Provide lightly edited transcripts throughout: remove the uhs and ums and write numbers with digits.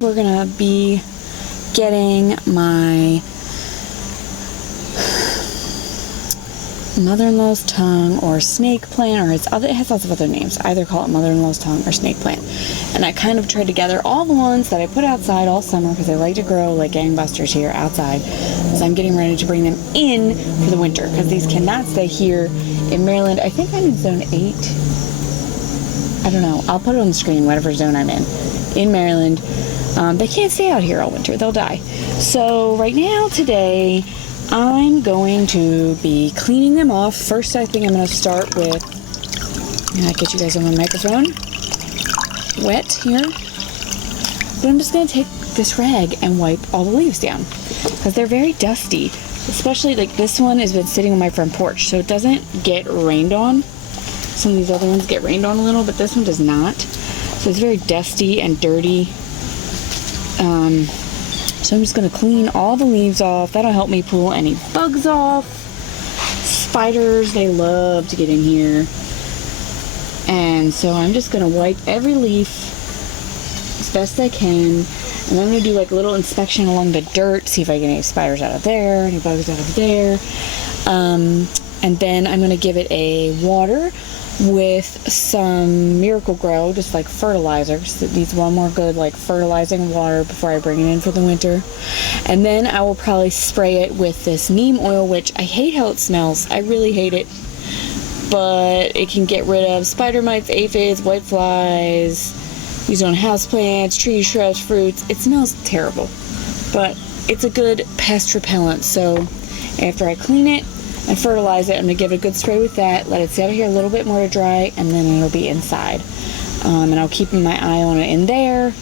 We're gonna be getting my mother-in-law's tongue or snake plant, or it has lots of other names. I either call it mother-in-law's tongue or snake plant. And I kind of tried to gather all the ones that I put outside all summer because they like to grow like gangbusters here outside. So I'm getting ready to bring them in for the winter because these cannot stay here in Maryland. I think I'm in zone 8. I don't know. I'll put it on the screen, whatever zone I'm in Maryland. They can't stay out here all winter. They'll die. So right now, today, I'm going to be cleaning them off. First, I think I'm going to start with, get you guys on my microphone, wet here. But I'm just going to take this rag and wipe all the leaves down because they're very dusty. Especially like this one has been sitting on my front porch, so it doesn't get rained on. Some of these other ones get rained on a little, but this one does not. So it's very dusty and dirty. So I'm just going to clean all the leaves off. That'll help me pull any bugs off. Spiders, they love to get in here. And so I'm just going to wipe every leaf as best I can. And I'm going to do like a little inspection along the dirt, see if I get any spiders out of there, any bugs out of there. And then I'm going to give it a water with some Miracle-Gro, just like fertilizer, because it needs one more good like fertilizing water before I bring it in for the winter. And then I will probably spray it with this neem oil, which I hate how it smells. I really hate it, but it can get rid of spider mites, aphids, white flies. Used on houseplants, trees, shrubs, fruits. It smells terrible, but it's a good pest repellent. So after I clean it and fertilize it, I'm going to give it a good spray with that, let it sit out here a little bit more to dry, and then it'll be inside. And I'll keep my eye on it in there.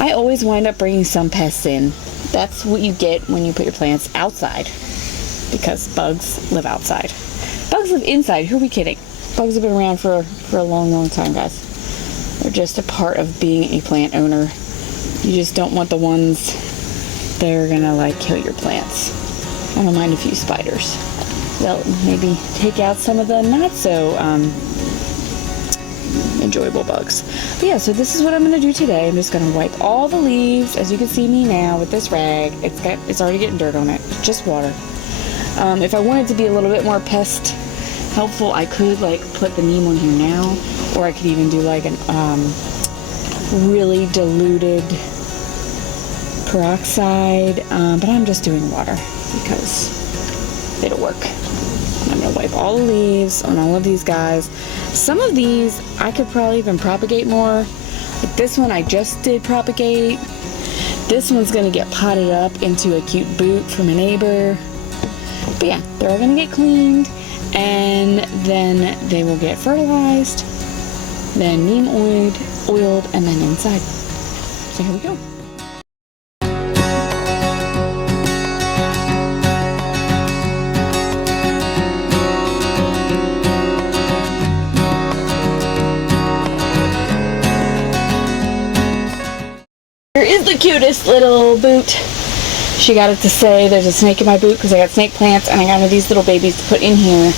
I always wind up bringing some pests in. That's what you get when you put your plants outside, because bugs live outside. Bugs live inside. Who are we kidding? Bugs have been around for a long, long time, guys. They're just a part of being a plant owner. You just don't want the ones that are going to like kill your plants. I don't mind a few spiders. They'll maybe take out some of the not so enjoyable bugs. But yeah, so this is what I'm going to do today. I'm just going to wipe all the leaves, as you can see me now with this rag. It's already getting dirt on it. It's just water. If I wanted to be a little bit more pest helpful, I could like put the neem on here now, or I could even do like an really diluted peroxide. But I'm just doing water because it'll work. I'm going to wipe all the leaves on all of these guys. Some of these I could probably even propagate more. Like this one I just did propagate. This one's going to get potted up into a cute boot from a neighbor. But yeah, they're all going to get cleaned, and then they will get fertilized, then neem oiled, and then inside. So here we go. Here is the cutest little boot. She got it to say there's a snake in my boot because I got snake plants and I got one of these little babies to put in here.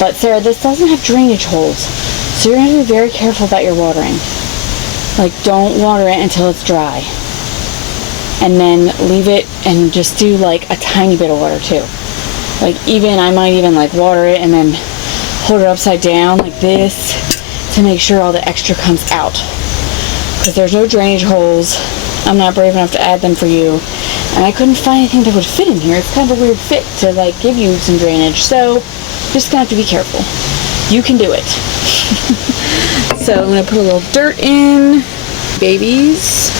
But Sarah, this doesn't have drainage holes, so you're going to be very careful about your watering. Like, don't water it until it's dry. And then leave it and just do like a tiny bit of water too. Like I might even like water it and then hold it upside down like this to make sure all the extra comes out. Because there's no drainage holes. I'm not brave enough to add them for you. And I couldn't find anything that would fit in here. It's kind of a weird fit to like give you some drainage. So just gonna have to be careful. You can do it. So I'm gonna put a little dirt in. Babies.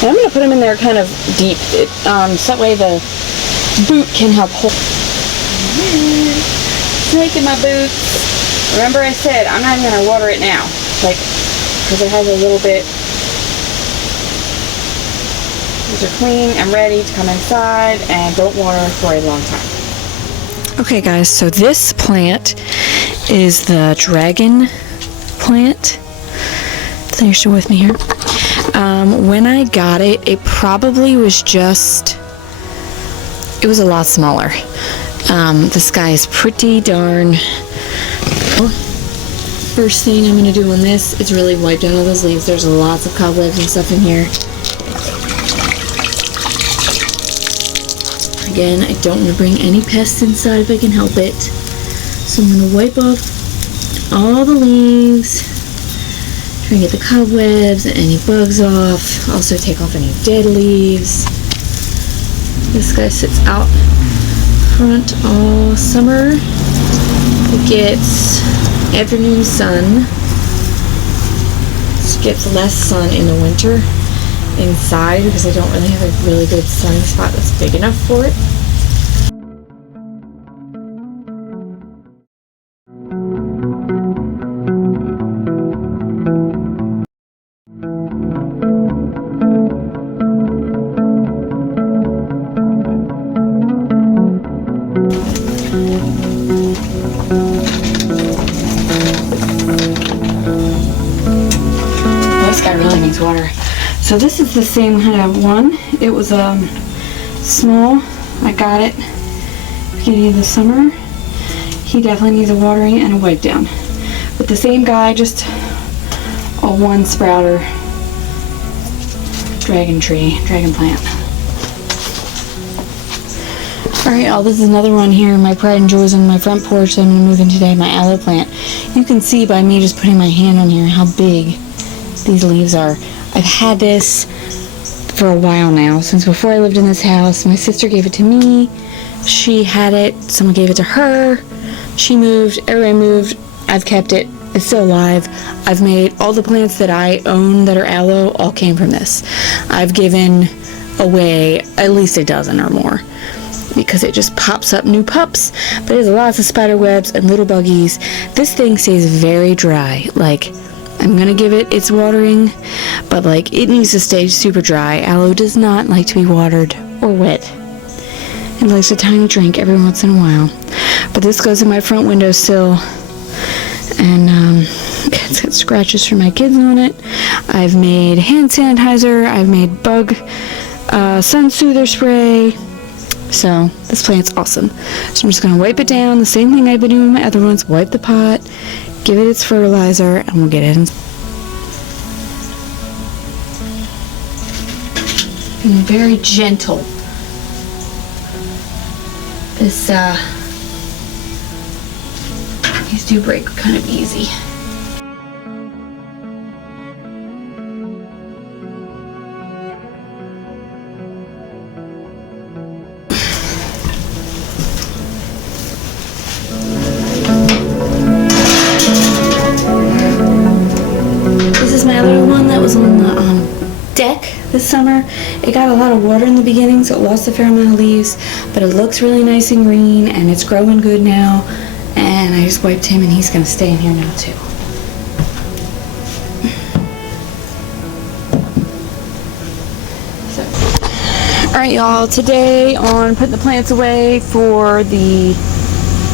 And I'm gonna put them in there kind of deep. So that way the boot can help hold. Snake in my boots. Remember I said I'm not even gonna water it now. Like, because it has a little bit. These are clean and ready to come inside, and don't water for a long time. Okay guys, so this plant is the dragon plant. I think you're still with me here. When I got it, it probably was it was a lot smaller. This guy is pretty darn First thing I'm going to do on this is really wipe down all those leaves. There's lots of cobwebs and stuff in here. Again, I don't want to bring any pests inside if I can help it. So I'm going to wipe off all the leaves. Try and get the cobwebs and any bugs off. Also take off any dead leaves. This guy sits out front all summer. It gets afternoon sun. It gets less sun in the winter inside because I don't really have a really good sun spot that's big enough for it. Water. So this is the same kind of one. It was small. I got it beginning of the summer. He definitely needs a watering and a wipe down. But the same guy, just a one sprouter dragon plant. Alright, y'all, this is another one here. My pride and joys on my front porch that I'm going to move in today, my aloe plant. You can see by me just putting my hand on here how big these leaves are. I've had this for a while now, since before I lived in this house. My sister gave it to me. She had it. Someone gave it to her. She moved. Everybody moved. I've kept it. It's still alive. I've made all the plants that I own that are aloe all came from this. I've given away at least a dozen or more because it just pops up new pups. But there's lots of spider webs and little buggies. This thing stays very dry. Like, I'm gonna give it its watering, but like it needs to stay super dry. Aloe does not like to be watered or wet. It likes a tiny drink every once in a while. But this goes in my front windowsill, and it's got scratches from my kids on it. I've made hand sanitizer. I've made bug sun soother spray. So this plant's awesome. So I'm just gonna wipe it down. The same thing I've been doing with my other ones. Wipe the pot. Give it its fertilizer, and we'll get it in. And very gentle. These do break kind of easy. On the deck this summer. It got a lot of water in the beginning, so it lost a fair amount of leaves, but it looks really nice and green, and it's growing good now. And I just wiped him, and he's going to stay in here now too. Alright, y'all, today on putting the plants away for the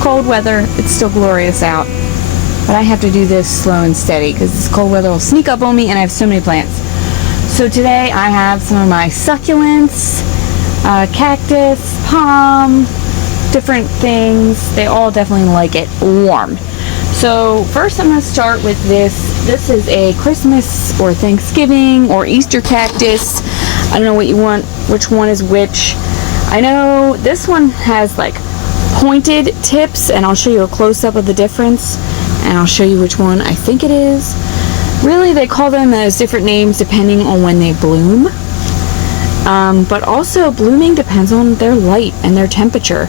cold weather, it's still glorious out. But I have to do this slow and steady because this cold weather will sneak up on me, and I have so many plants. So today I have some of my succulents, cactus, palm, different things. They all definitely like it warm. So first I'm going to start with this. This is a Christmas or Thanksgiving or Easter cactus. I don't know what you want, which one is which. I know this one has like pointed tips, and I'll show you a close-up of the difference. And I'll show you which one I think it is. Really, they call them as different names depending on when they bloom. But also, blooming depends on their light and their temperature.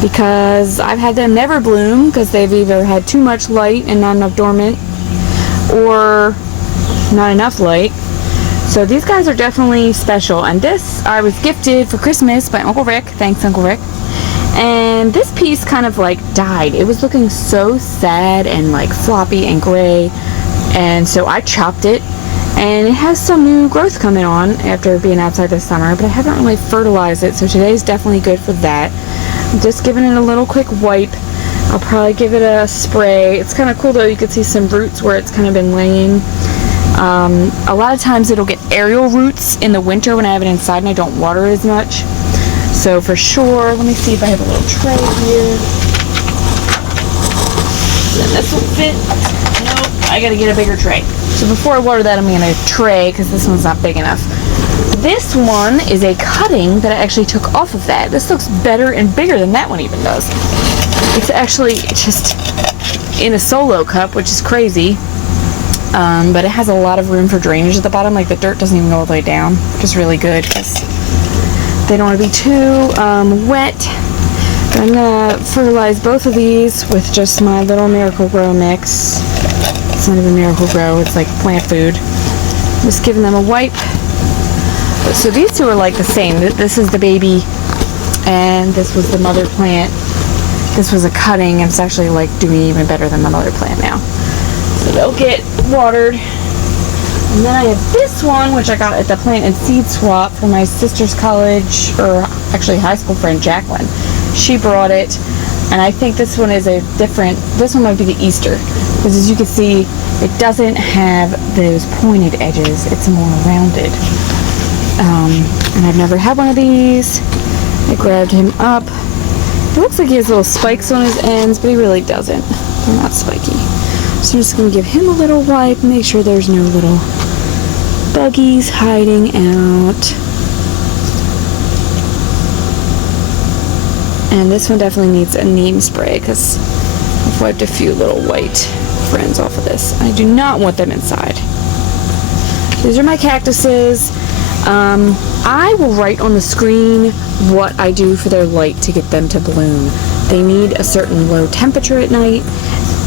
Because I've had them never bloom because they've either had too much light and not enough dormant, or not enough light. So these guys are definitely special. And this I was gifted for Christmas by Uncle Rick. Thanks, Uncle Rick. And this piece kind of like died. It was looking so sad and like floppy and gray, and so I chopped it, and it has some new growth coming on after being outside this summer, but I haven't really fertilized it, so today's definitely good for that. I'm just giving it a little quick wipe. I'll probably give it a spray. It's kind of cool though, you can see some roots where it's kind of been laying. A lot of times it'll get aerial roots in the winter when I have it inside and I don't water as much. So for sure, let me see if I have a little tray here. Then this will fit. Nope, I gotta get a bigger tray. So before I water that, I'm gonna tray because this one's not big enough. This one is a cutting that I actually took off of that. This looks better and bigger than that one even does. It's actually just in a solo cup, which is crazy. But it has a lot of room for drainage at the bottom. Like the dirt doesn't even go all the way down, which is really good because they don't want to be too wet. But I'm gonna fertilize both of these with just my little Miracle-Gro mix. It's not even Miracle-Gro, it's like plant food. Just giving them a wipe. So these two are like the same. This is the baby, and this was the mother plant. This was a cutting, and it's actually like doing even better than the mother plant now. So they'll get watered. And then I have this one, which I got at the plant and seed swap for my sister's college, or actually high school friend, Jacqueline. She brought it, and I think this one is a different, this one might be the Easter, because as you can see, it doesn't have those pointed edges. It's more rounded. And I've never had one of these. I grabbed him up. It looks like he has little spikes on his ends, but he really doesn't. They're not spiky. So I'm just going to give him a little wipe, make sure there's no little buggies hiding out. And this one definitely needs a neem spray because I've wiped a few little white friends off of this. I do not want them inside. These are my cactuses. I will write on the screen what I do for their light to get them to bloom. They need a certain low temperature at night,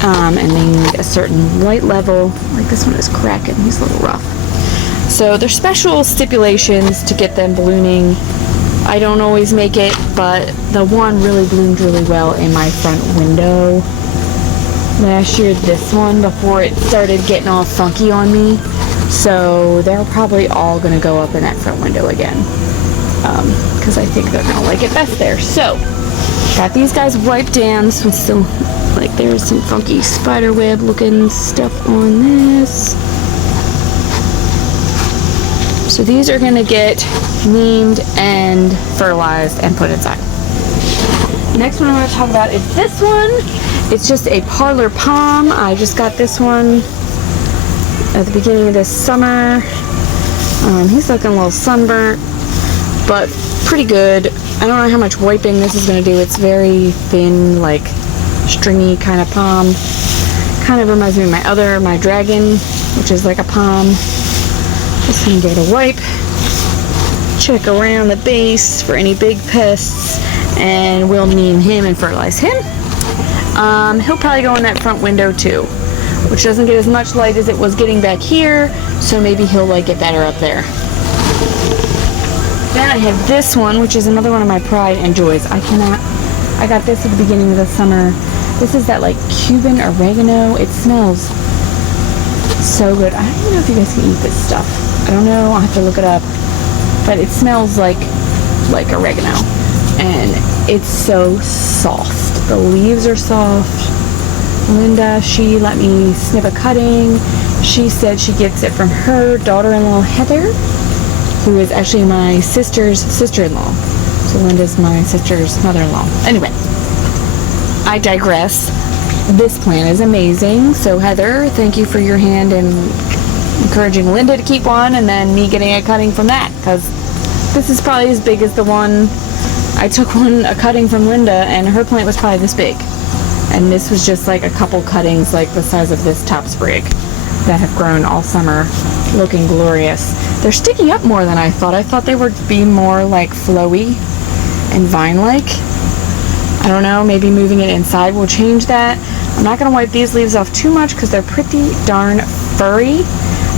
and they need a certain light level. Like this one is cracking, he's a little rough. So there's special stipulations to get them blooming. I don't always make it, but the one really bloomed really well in my front window last year, this one, before it started getting all funky on me. So they're probably all going to go up in that front window again, because I think they're going to like it best there. So got these guys wiped down. This one's still, like, there's some funky spider web looking stuff on this. So these are going to get neemed and fertilized and put inside. Next one I'm going to talk about is this one. It's just a parlor palm. I just got this one at the beginning of this summer. He's looking a little sunburnt, but pretty good. I don't know how much wiping this is going to do. It's very thin, like stringy kind of palm. Kind of reminds me of my dragon, which is like a palm. Just going to give it a wipe. Check around the base for any big pests, and we'll neem him and fertilize him. He'll probably go in that front window too, which doesn't get as much light as it was getting back here, so maybe he'll like it better up there. Then I have this one, which is another one of my pride and joys. I got this at the beginning of the summer. This is that like Cuban oregano. It smells so good. I don't even know if you guys can eat this stuff. I don't know, I'll have to look it up. But it smells like oregano, and it's so soft. The leaves are soft. Linda, she let me snip a cutting. She said she gets it from her daughter-in-law, Heather, who is actually my sister's sister-in-law. So Linda's my sister's mother-in-law. Anyway, I digress. This plant is amazing. So Heather, thank you for your hand in encouraging Linda to keep one, and then me getting a cutting from that, because this is probably as big as the one I took a cutting from Linda, and her plant was probably this big. And this was just like a couple cuttings like the size of this top sprig that have grown all summer, looking glorious. They're sticking up more than I thought. I thought they would be more like flowy and vine-like. I don't know, maybe moving it inside will change that. I'm not going to wipe these leaves off too much because they're pretty darn furry.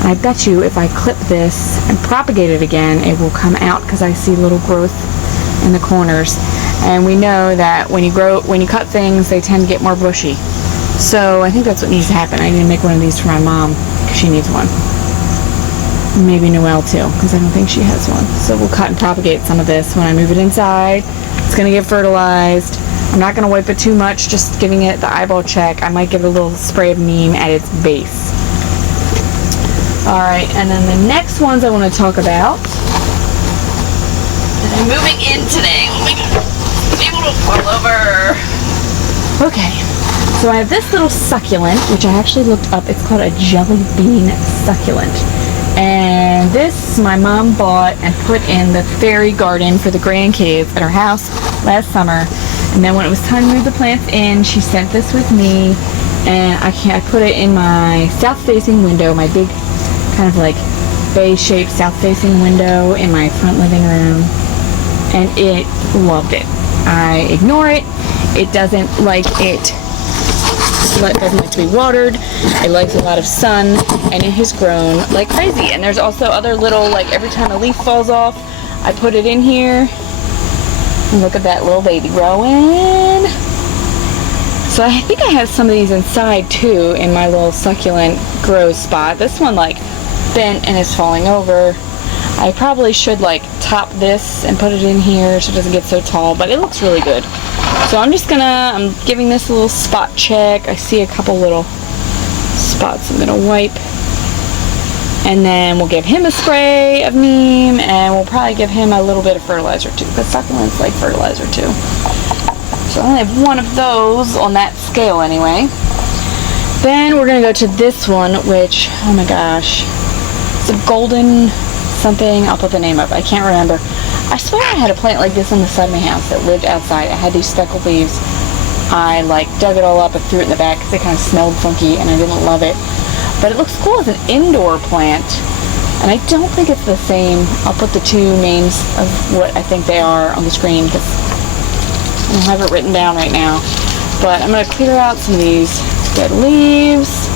And I bet you if I clip this and propagate it again, it will come out because I see little growth in the corners. And we know that when you cut things, they tend to get more bushy. So I think that's what needs to happen. I need to make one of these for my mom because she needs one. Maybe Noelle too, because I don't think she has one. So we'll cut and propagate some of this when I move it inside. It's going to get fertilized. I'm not going to wipe it too much, just giving it the eyeball check. I might give it a little spray of neem at its base. Alright, and then the next ones I want to talk about that I'm moving in today. Oh my god, I'm able to fall over. Okay, So I have this little succulent, which I actually looked up. It's called a jelly bean succulent. And this my mom bought and put in the fairy garden for the grandkids at her house last summer. And then when it was time to move the plants in, she sent this with me. And I put it in my south-facing window, my big kind of like bay-shaped south-facing window in my front living room. And it loved it. I ignore it. It doesn't like it. It doesn't like to be watered. It likes a lot of sun, and it has grown like crazy. And there's also other little, like every time a leaf falls off, I put it in here. And look at that little baby growing. So I think I have some of these inside too in my little succulent grow spot. This one like bent and is falling over. I probably should like top this and put it in here so it doesn't get so tall, but it looks really good. So I'm giving this a little spot check. I see a couple little spots I'm gonna wipe. And then we'll give him a spray of neem, and we'll probably give him a little bit of fertilizer too, because succulents like fertilizer too. So I only have one of those on that scale anyway. Then we're gonna go to this one, which, oh my gosh, it's a golden something. I'll put the name up. I can't remember. I swear I had a plant like this on the side of my house that lived outside. It had these speckled leaves. I like dug it all up and threw it in the back because it kind of smelled funky and I didn't love it. But it looks cool as an indoor plant. And I don't think it's the same. I'll put the two names of what I think they are on the screen because I don't have it written down right now. But I'm going to clear out some of these dead leaves.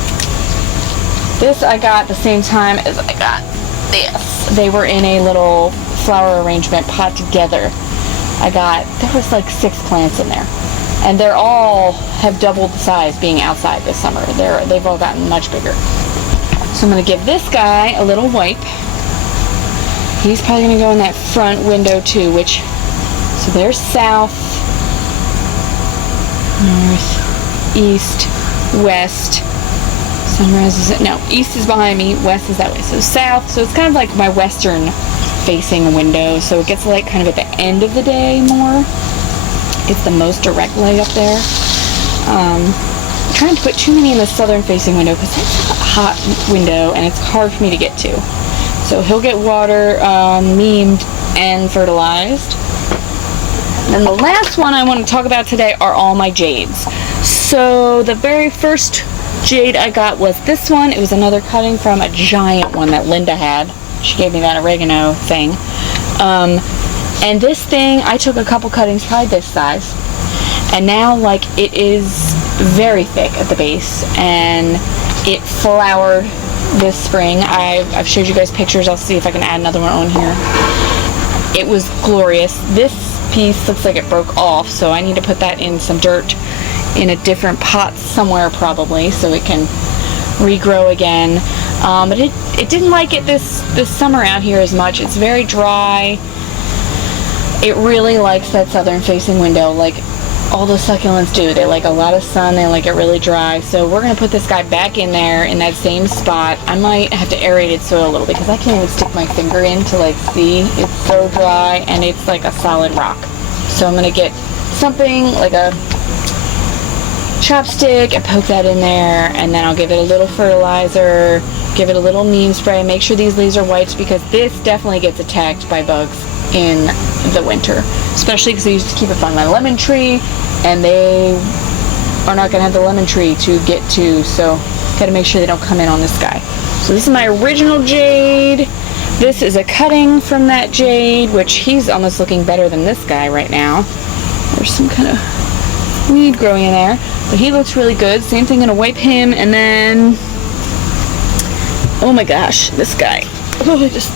This I got the same time as I got this. They were in a little flower arrangement pot together. There was like 6 plants in there. And they're all have doubled the size being outside this summer. They've all gotten much bigger. So I'm going to give this guy a little wipe. He's probably going to go in that front window too, so there's south, north, east, west. Sunrise is no, east is behind me, west is that way. So south, so it's kind of like my western facing window. So it gets light kind of at the end of the day more. It's the most direct light up there. I'm trying to put too many in the southern facing window because it's a hot window and it's hard for me to get to. So he'll get water, neemed, and fertilized. And the last one I want to talk about today are all my jades. So the very first jade I got was this one. It was another cutting from a giant one that Linda had. She gave me that oregano thing. And this thing, I took a couple cuttings, probably this size. And now, like, it is very thick at the base. And it flowered this spring. I've showed you guys pictures. I'll see if I can add another one on here. It was glorious. This piece looks like it broke off, so I need to put that in some dirt in a different pot somewhere probably so it can regrow again. But it didn't like it this summer out here as much. It's very dry. It really likes that southern facing window like all the succulents do. They like a lot of sun. They like it really dry. So we're going to put this guy back in there in that same spot. I might have to aerate its soil a little because I can't even stick my finger in to like see. It's so dry and it's like a solid rock. So I'm going to get something like a chopstick and poke that in there, and then I'll give it a little fertilizer, give it a little neem spray, make sure these leaves are wiped because this definitely gets attacked by bugs in the winter, especially because I used to keep it by my lemon tree and they are not going to have the lemon tree to get to, so got to make sure they don't come in on this guy. So this is my original jade. This is a cutting from that jade, which he's almost looking better than this guy right now. There's some kind of weed growing in there, but he looks really good. Same thing, gonna wipe him, and then, oh my gosh, this guy. Oh, I just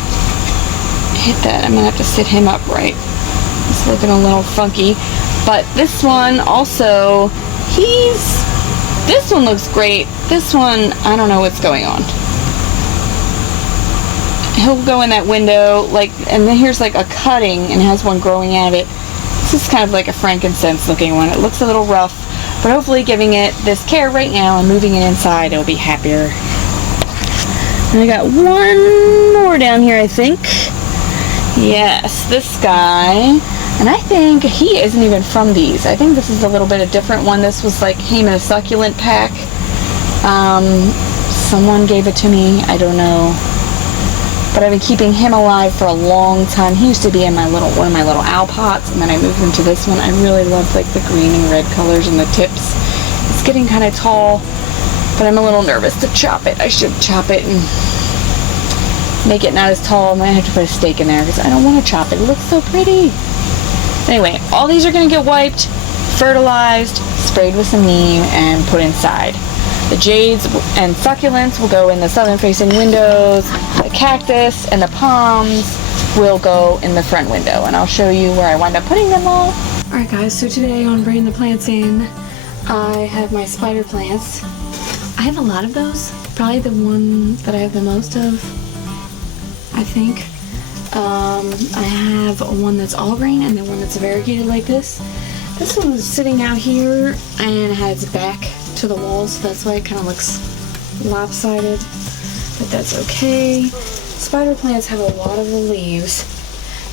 hit that. I'm gonna have to sit him up right. He's looking a little funky, but this one also, this one looks great. This one, I don't know what's going on. He'll go in that window, like, and then here's like a cutting and it has one growing out of it. This is kind of like a frankincense looking one. It looks a little rough, but hopefully giving it this care right now and moving it inside, it'll be happier. And I got one more down here, I think. Yes, this guy. And I think he isn't even from these. I think this is a little bit of a different one. This was like came in a succulent pack. Someone gave it to me. I don't know. But I've been keeping him alive for a long time. He used to be in my one of my little owl pots, and then I moved him to this one. I really love like the green and red colors and the tips. It's getting kind of tall, but I'm a little nervous to chop it. I should chop it and make it not as tall. I might have to put a stake in there because I don't want to chop it. It looks so pretty. Anyway, all these are going to get wiped, fertilized, sprayed with some neem, and put inside. The jades and succulents will go in the southern facing windows. The cactus and the palms will go in the front window. And I'll show you where I wind up putting them all. Alright guys, so today on bringing the plants in, I have my spider plants. I have a lot of those. Probably the one that I have the most of, I think. I have one that's all green and then one that's variegated like this. This one was sitting out here and has back to the wall, so that's why it kind of looks lopsided, but that's okay. Spider plants have a lot of the leaves,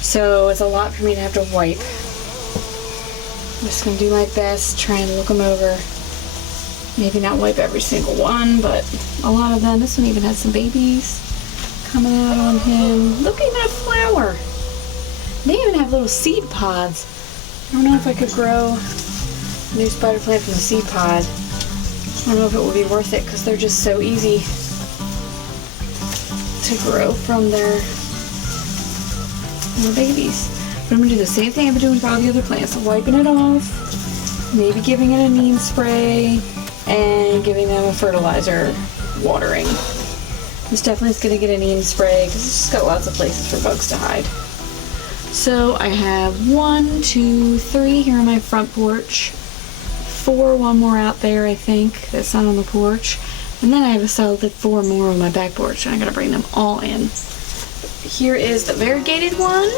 so it's a lot for me to have to wipe. I'm just going to do my best, try and look them over. Maybe not wipe every single one, but a lot of them. This one even has some babies coming out on him. Look, even a flower. They even have little seed pods. I don't know if I could grow a new spider plant from the seed pod. I don't know if it would be worth it because they're just so easy to grow from their babies. But I'm going to do the same thing I've been doing with all the other plants. So wiping it off, maybe giving it a neem spray, and giving them a fertilizer watering. This definitely is going to get a neem spray because it's just got lots of places for bugs to hide. So I have 1, 2, 3 here on my front porch. 4, one more out there, I think, that's not on the porch. And then I have a solid 4 more on my back porch, and I gotta bring them all in. Here is the variegated one,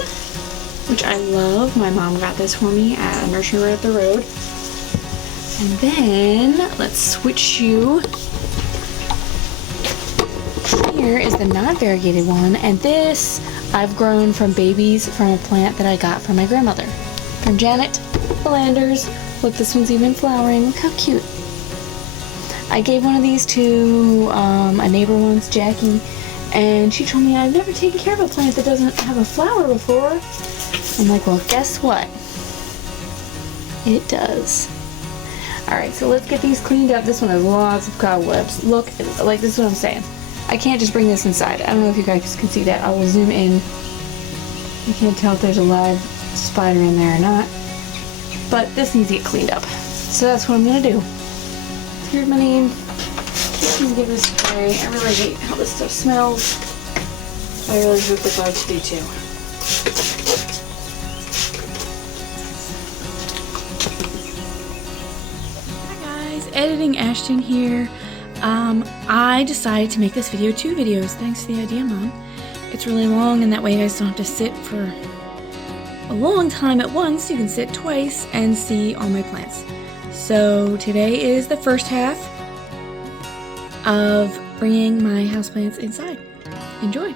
which I love. My mom got this for me at a nursery right up the road. And then, let's switch you. Here is the non-variegated one, and this I've grown from babies from a plant that I got from my grandmother. From Janet Philanders. Look, this one's even flowering. Look how cute. I gave one of these to a neighbor once, Jackie, and she told me I've never taken care of a plant that doesn't have a flower before. I'm like, well, guess what? It does. Alright, so let's get these cleaned up. This one has lots of cobwebs. Look, like, this is what I'm saying. I can't just bring this inside. I don't know if you guys can see that. I will zoom in. You can't tell if there's a live spider in there or not. But this needs to get cleaned up. So that's what I'm going to do. Here's my name. I'm going to give this a spray. I really hate how this stuff smells. I really hope the bugs do too. Hi guys, Editing Ashton here. I decided to make this video 2 videos. Thanks for the idea, Mom. It's really long, and that way you guys don't have to sit for a long time at once. You can sit twice and see all my plants. So today is the first half of bringing my houseplants inside. Enjoy!